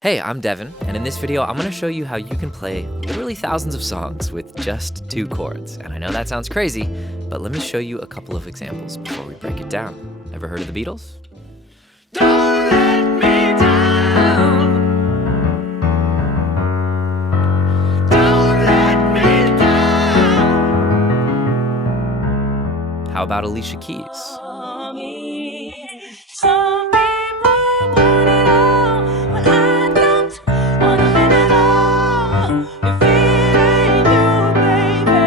Hey, I'm Devin, and in this video, I'm gonna show you how you can play literally thousands of songs with just 2 chords. And I know that sounds crazy, but let me show you a couple of examples before we break it down. Ever heard of the Beatles? Don't let me down. Don't let me down. How about Alicia Keys? Some people want it all, but I don't want to win it all. If it ain't you, baby,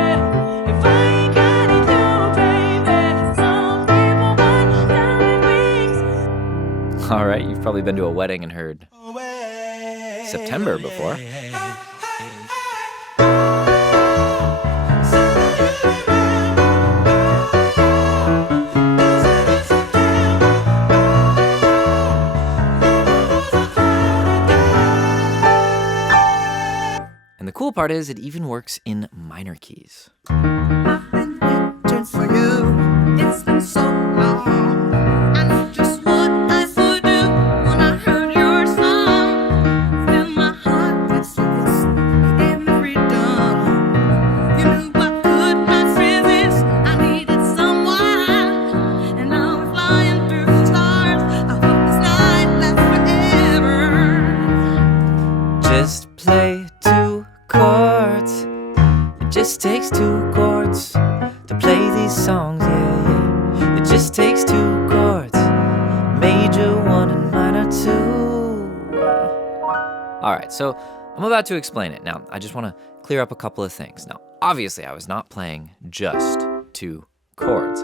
if I ain't got it, you, baby. Some people want diamond rings. All right, you've probably been to a wedding and heard September before. And the cool part is it even works in minor keys. I've been waiting for you. It's been so long. I know just what I would do when I heard your song. Then my heart did this. You gave me freedom. You knew I could not resist. I needed someone, and now we're flying through the stars. I hope this night lasts forever. Just play 2 chords. It just takes 2 chords to play these songs, yeah. It just takes 2 chords, major 1 and minor 2. All right, so I'm about to explain it. Now, I just want to clear up a couple of things. Now, obviously, I was not playing just 2 chords,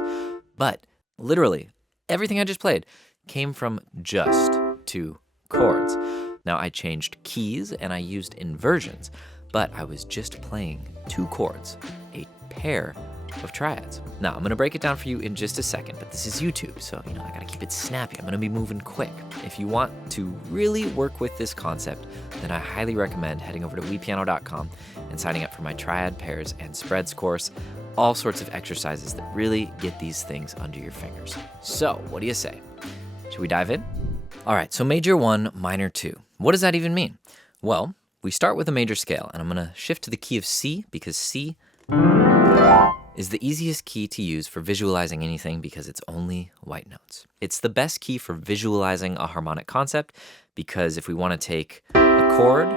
but literally everything I just played came from just 2 chords. Now, I changed keys and I used inversions, but I was just playing 2 chords, a pair of triads. Now, I'm gonna break it down for you in just a second, but this is YouTube, so I gotta keep it snappy. I'm gonna be moving quick. If you want to really work with this concept, then I highly recommend heading over to WePiano.com and signing up for my triad, pairs, and spreads course. All sorts of exercises that really get these things under your fingers. So, what do you say? Should we dive in? All right, so major 1, minor 2. What does that even mean? Well, we start with a major scale, and I'm gonna shift to the key of C because C is the easiest key to use for visualizing anything because it's only white notes. It's the best key for visualizing a harmonic concept because if we wanna take a chord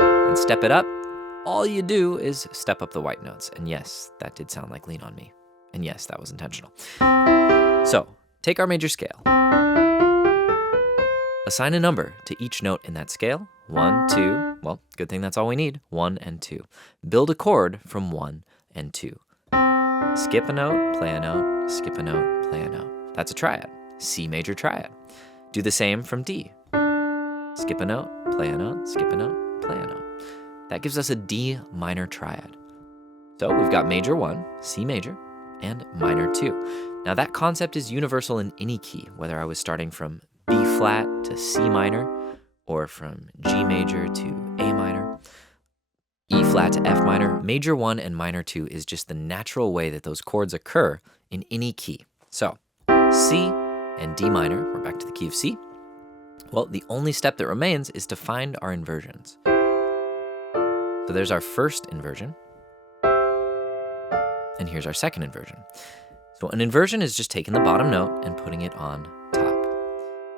and step it up, all you do is step up the white notes. And yes, that did sound like Lean on Me. And yes, that was intentional. So, take our major scale. Assign a number to each note in that scale. 1, 2, well, good thing that's all we need. 1 and 2. Build a chord from 1 and 2. Skip a note, play a note, skip a note, play a note. That's a triad, C major triad. Do the same from D. Skip a note, play a note, skip a note, play a note. That gives us a D minor triad. So we've got major 1, C major, and minor 2. Now that concept is universal in any key, whether I was starting from B flat to C minor, or from G major to A minor, E flat to F minor. Major 1 and minor 2 is just the natural way that those chords occur in any key. So C and D minor, we're back to the key of C. Well, the only step that remains is to find our inversions. So there's our first inversion, and here's our second inversion. So an inversion is just taking the bottom note and putting it on top.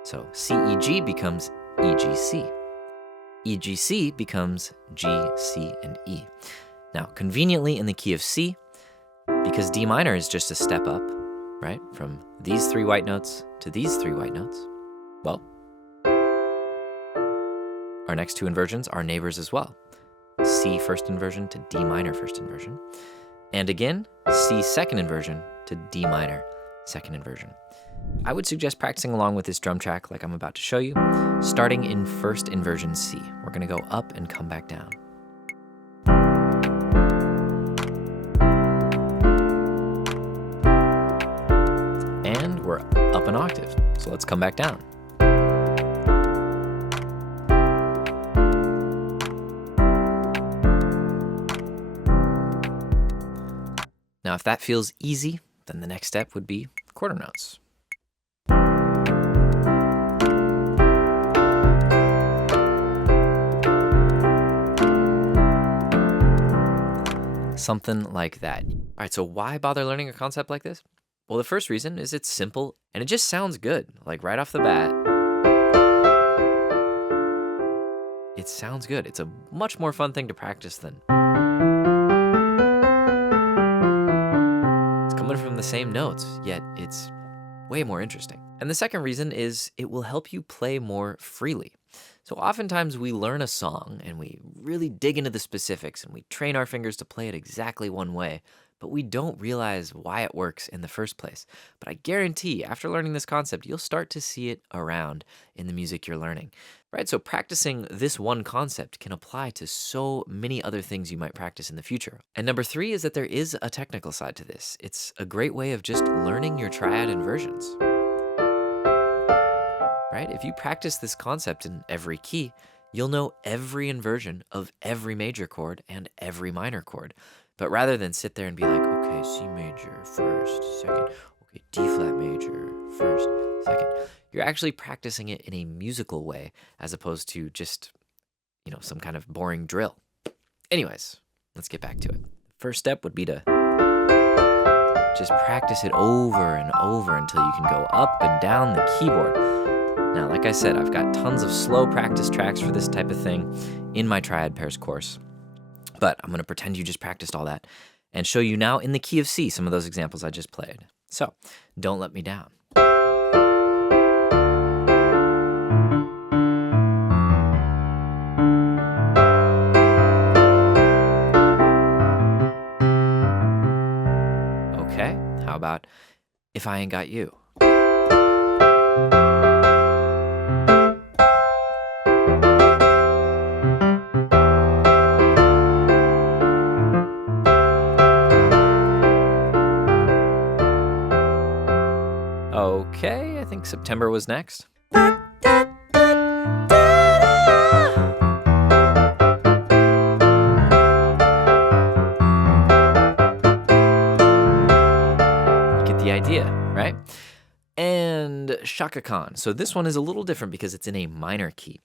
So C-E-G becomes E-G-C. E-G-C becomes G, C, and E. Now, conveniently in the key of C, because D minor is just a step up, right? From these 3 white notes to these 3 white notes, well, our next 2 inversions are neighbors as well. C first inversion to D minor first inversion. And again, C second inversion to D minor second inversion. I would suggest practicing along with this drum track like I'm about to show you, starting in first inversion C. We're gonna go up and come back down. And we're up an octave, so let's come back down. Now, if that feels easy, then the next step would be quarter notes. something like that. All right, so why bother learning a concept like this? Well, the first reason is it's simple and it just sounds good. Like right off the bat, it sounds good. It's a much more fun thing to practice than it's coming from the same notes, yet it's way more interesting. And the second reason is it will help you play more freely. So oftentimes we learn a song and we really dig into the specifics and we train our fingers to play it exactly one way, but we don't realize why it works in the first place. But I guarantee after learning this concept, you'll start to see it around in the music you're learning, right? So practicing this one concept can apply to so many other things you might practice in the future. And number 3 is that there is a technical side to this. It's a great way of just learning your triad inversions. Right? If you practice this concept in every key, you'll know every inversion of every major chord and every minor chord. But rather than sit there and be like, okay, C major first, second, okay, D flat major first, second, you're actually practicing it in a musical way as opposed to just, some kind of boring drill. Anyways, let's get back to it. First step would be to just practice it over and over until you can go up and down the keyboard. Now, like I said, I've got tons of slow practice tracks for this type of thing in my Triad Pairs course, but I'm going to pretend you just practiced all that and show you now in the key of C some of those examples I just played. So, Don't Let Me Down. Okay, how about If I Ain't Got You? Okay, I think September was next. Idea, right? And Chaka Khan. So this one is a little different because it's in a minor key.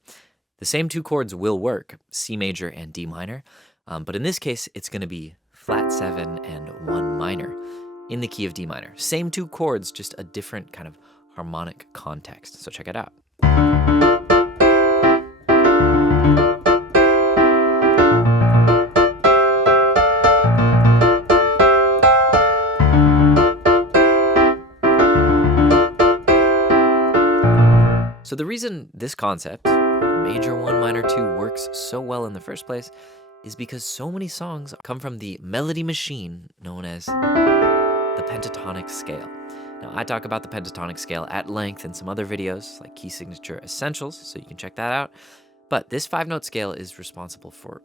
The same 2 chords will work, C major and D minor, but in this case, it's going to be flat 7 and 1 minor in the key of D minor. Same 2 chords, just a different kind of harmonic context. So check it out. So the reason this concept, major 1, minor 2, works so well in the first place is because so many songs come from the melody machine known as the pentatonic scale. Now, I talk about the pentatonic scale at length in some other videos like Key Signature Essentials, so you can check that out. But this 5-note scale is responsible for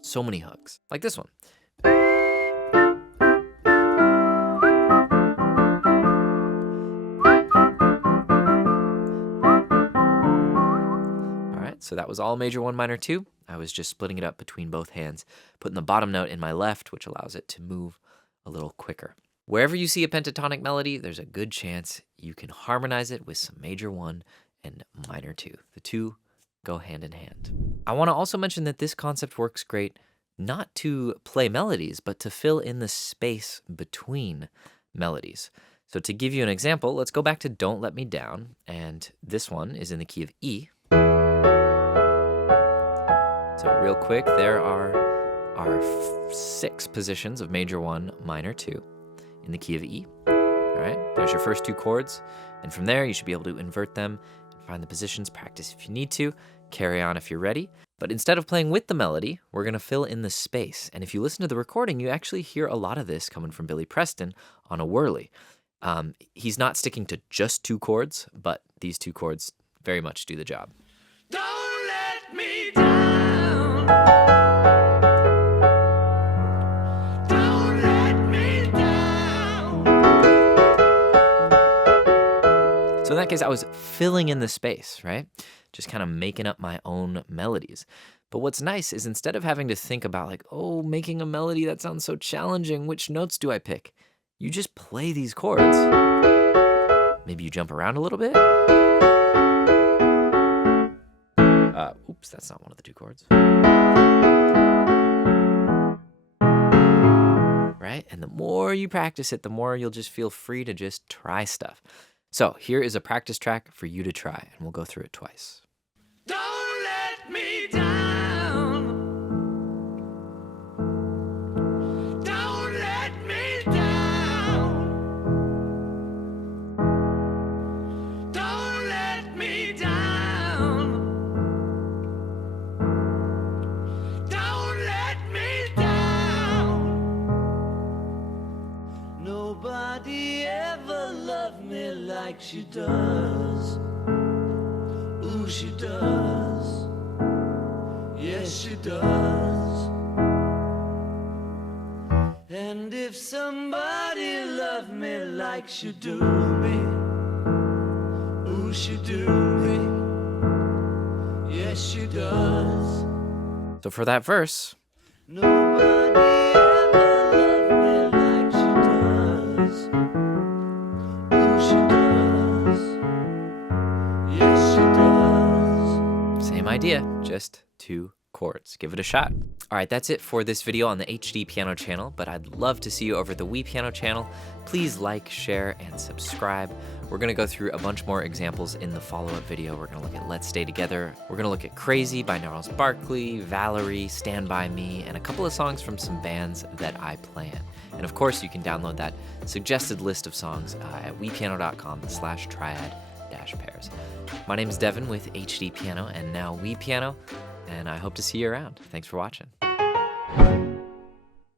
so many hooks, like this one. So that was all major 1, minor 2. I was just splitting it up between both hands, putting the bottom note in my left, which allows it to move a little quicker. Wherever you see a pentatonic melody, there's a good chance you can harmonize it with some major 1 and minor 2. The 2 go hand in hand. I want to also mention that this concept works great not to play melodies, but to fill in the space between melodies. So to give you an example, let's go back to Don't Let Me Down, and this one is in the key of E. So real quick, there are our 6 positions of major 1, minor 2 in the key of E. All right, there's your first 2 chords. And from there, you should be able to invert them and find the positions, practice if you need to, carry on if you're ready. But instead of playing with the melody, we're going to fill in the space. And if you listen to the recording, you actually hear a lot of this coming from Billy Preston on a whirly. He's not sticking to just 2 chords, but these 2 chords very much do the job. Don't let me down. Don't let me down. So in that case, I was filling in the space, right? Just kind of making up my own melodies. But what's nice is instead of having to think about like, oh, making a melody that sounds so challenging, which notes do I pick? You just play these chords. Maybe you jump around a little bit. Oops, that's not one of the 2 chords. try, and the more you practice it, the more you'll just feel free to just try stuff. So here is a practice track for you to try, and we'll go through it twice. Don't let me down. Don't let me down. Don't let me down. Don't let me down. Nobody ever loved me like she does. Ooh, she does. Yes, she does. And if somebody loved me like she do me, ooh, she do me. Yes, she does. So for that verse, Nobody ever loved me like she does. Ooh, she does. Yes, she does. same idea, just 2 chords. Give it a shot. All right, that's it for this video on the HDpiano channel, but I'd love to see you over at the WePiano channel. Please like, share, and subscribe. We're gonna go through a bunch more examples in the follow-up video. We're gonna look at Let's Stay Together. We're gonna look at Crazy by Gnarls, Barkley, Valerie, Stand By Me, and a couple of songs from some bands that I play in. And of course, you can download that suggested list of songs at wepiano.com/triad-pairs. My name is Devin with HDpiano and now WePiano, and I hope to see you around. Thanks for watching.